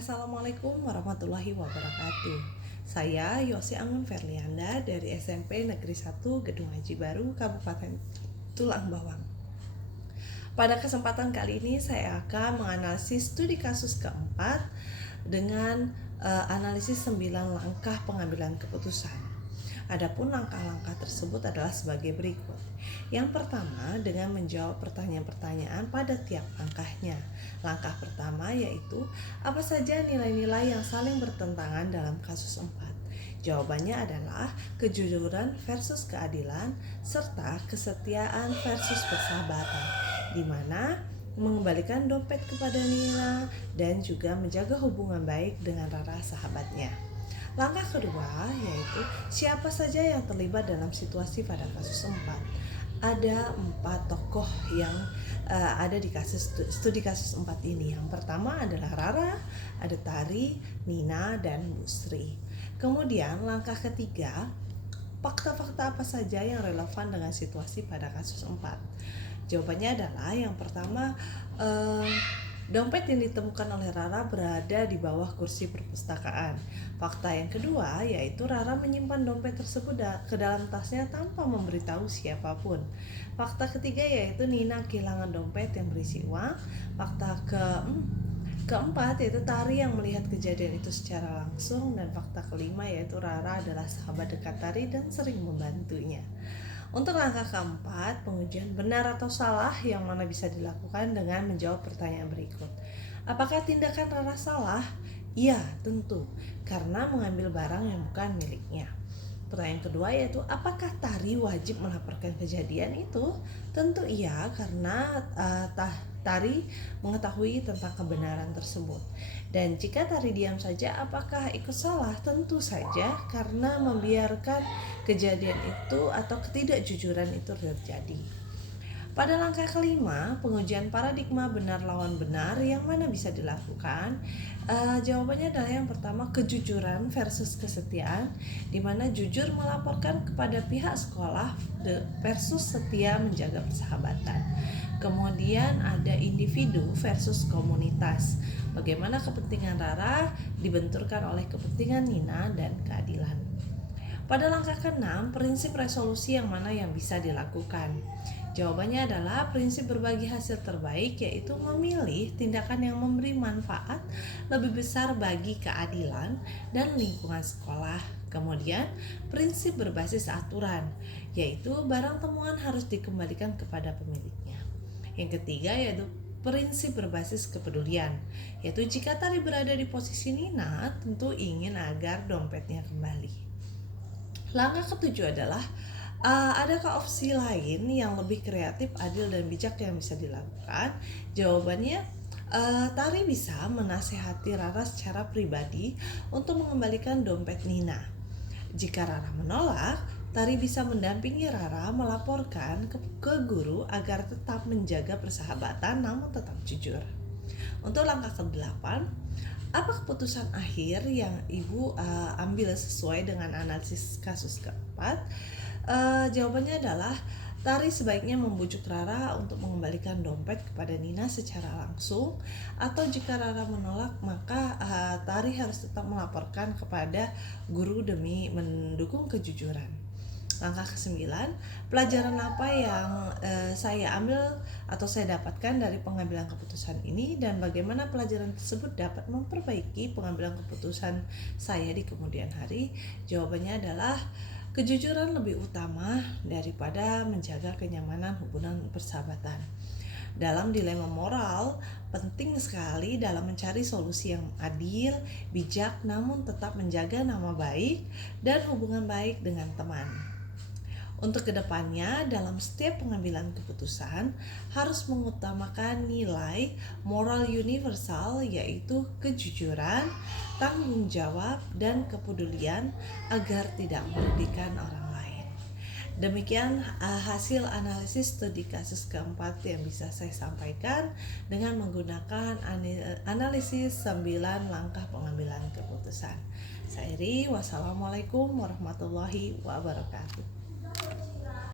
Assalamualaikum warahmatullahi wabarakatuh. Saya Yosi Anggun Ferlianda dari SMP Negeri 1 Gedung Haji Baru, Kabupaten Tulang Bawang. Pada kesempatan kali ini saya akan menganalisis studi kasus keempat dengan analisis 9 langkah pengambilan keputusan. Adapun langkah-langkah tersebut adalah sebagai berikut. Yang pertama, dengan menjawab pertanyaan-pertanyaan pada tiap langkahnya. Langkah pertama yaitu, apa saja nilai-nilai yang saling bertentangan dalam kasus 4? Jawabannya adalah kejujuran versus keadilan, serta kesetiaan versus persahabatan, di mana mengembalikan dompet kepada Nina dan juga menjaga hubungan baik dengan Rara sahabatnya. Langkah kedua yaitu siapa saja yang terlibat dalam situasi pada kasus 4. Ada 4 tokoh yang ada di studi kasus 4 ini. Yang pertama adalah Rara, ada Tari, Nina, dan Busri. Kemudian langkah ketiga, fakta-fakta apa saja yang relevan dengan situasi pada kasus 4. Jawabannya adalah yang pertama, dompet yang ditemukan oleh Rara berada di bawah kursi perpustakaan. Fakta yang kedua yaitu Rara menyimpan dompet tersebut ke dalam tasnya tanpa memberitahu siapapun. Fakta ketiga yaitu Nina kehilangan dompet yang berisi uang. Fakta keempat yaitu Tari yang melihat kejadian itu secara langsung. Dan fakta kelima yaitu Rara adalah sahabat dekat Tari dan sering membantunya. Untuk langkah keempat, pengujian benar atau salah yang mana bisa dilakukan dengan menjawab pertanyaan berikut. Apakah tindakan Rara salah? Iya, tentu, karena mengambil barang yang bukan miliknya. Pertanyaan kedua yaitu, apakah Tari wajib melaporkan kejadian itu? Tentu iya, karena Tari mengetahui tentang kebenaran tersebut. Dan jika Tari diam saja, apakah ikut salah? Tentu saja, karena membiarkan kejadian itu atau ketidakjujuran itu terjadi. Pada langkah kelima, pengujian paradigma benar lawan benar yang mana bisa dilakukan? Jawabannya adalah yang pertama, kejujuran versus kesetiaan, di mana jujur melaporkan kepada pihak sekolah versus setia menjaga persahabatan. Kemudian ada individu versus komunitas. Bagaimana kepentingan Rara dibenturkan oleh kepentingan Nina dan keadilan. Pada langkah ke-6, prinsip resolusi yang mana yang bisa dilakukan? Jawabannya adalah prinsip berbagi hasil terbaik, yaitu memilih tindakan yang memberi manfaat lebih besar bagi keadilan dan lingkungan sekolah. Kemudian prinsip berbasis aturan, yaitu barang temuan harus dikembalikan kepada pemiliknya. Yang ketiga yaitu prinsip berbasis kepedulian, yaitu jika Tari berada di posisi Nina, tentu ingin agar dompetnya kembali. Langkah ketujuh adalah, adakah opsi lain yang lebih kreatif, adil, dan bijak yang bisa dilakukan? Jawabannya, Tari bisa menasehati Rara secara pribadi untuk mengembalikan dompet Nina. Jika Rara menolak, Tari bisa mendampingi Rara melaporkan ke guru agar tetap menjaga persahabatan namun tetap jujur. Untuk langkah ke-8, apa keputusan akhir yang Ibu ambil sesuai dengan analisis kasus keempat? Jawabannya adalah Tari sebaiknya membujuk Rara untuk mengembalikan dompet kepada Nina secara langsung, atau jika Rara menolak maka Tari harus tetap melaporkan kepada guru demi mendukung kejujuran. Langkah ke-9, pelajaran apa yang saya ambil atau saya dapatkan dari pengambilan keputusan ini, dan bagaimana pelajaran tersebut dapat memperbaiki pengambilan keputusan saya di kemudian hari? Jawabannya adalah kejujuran lebih utama daripada menjaga kenyamanan hubungan persahabatan. Dalam dilema moral, penting sekali dalam mencari solusi yang adil, bijak, namun tetap menjaga nama baik dan hubungan baik dengan teman. Untuk kedepannya, dalam setiap pengambilan keputusan harus mengutamakan nilai moral universal, yaitu kejujuran, tanggung jawab, dan kepedulian agar tidak merugikan orang lain. Demikian hasil analisis studi kasus keempat yang bisa saya sampaikan dengan menggunakan analisis 9 langkah pengambilan keputusan. Saya Iri, wassalamualaikum warahmatullahi wabarakatuh.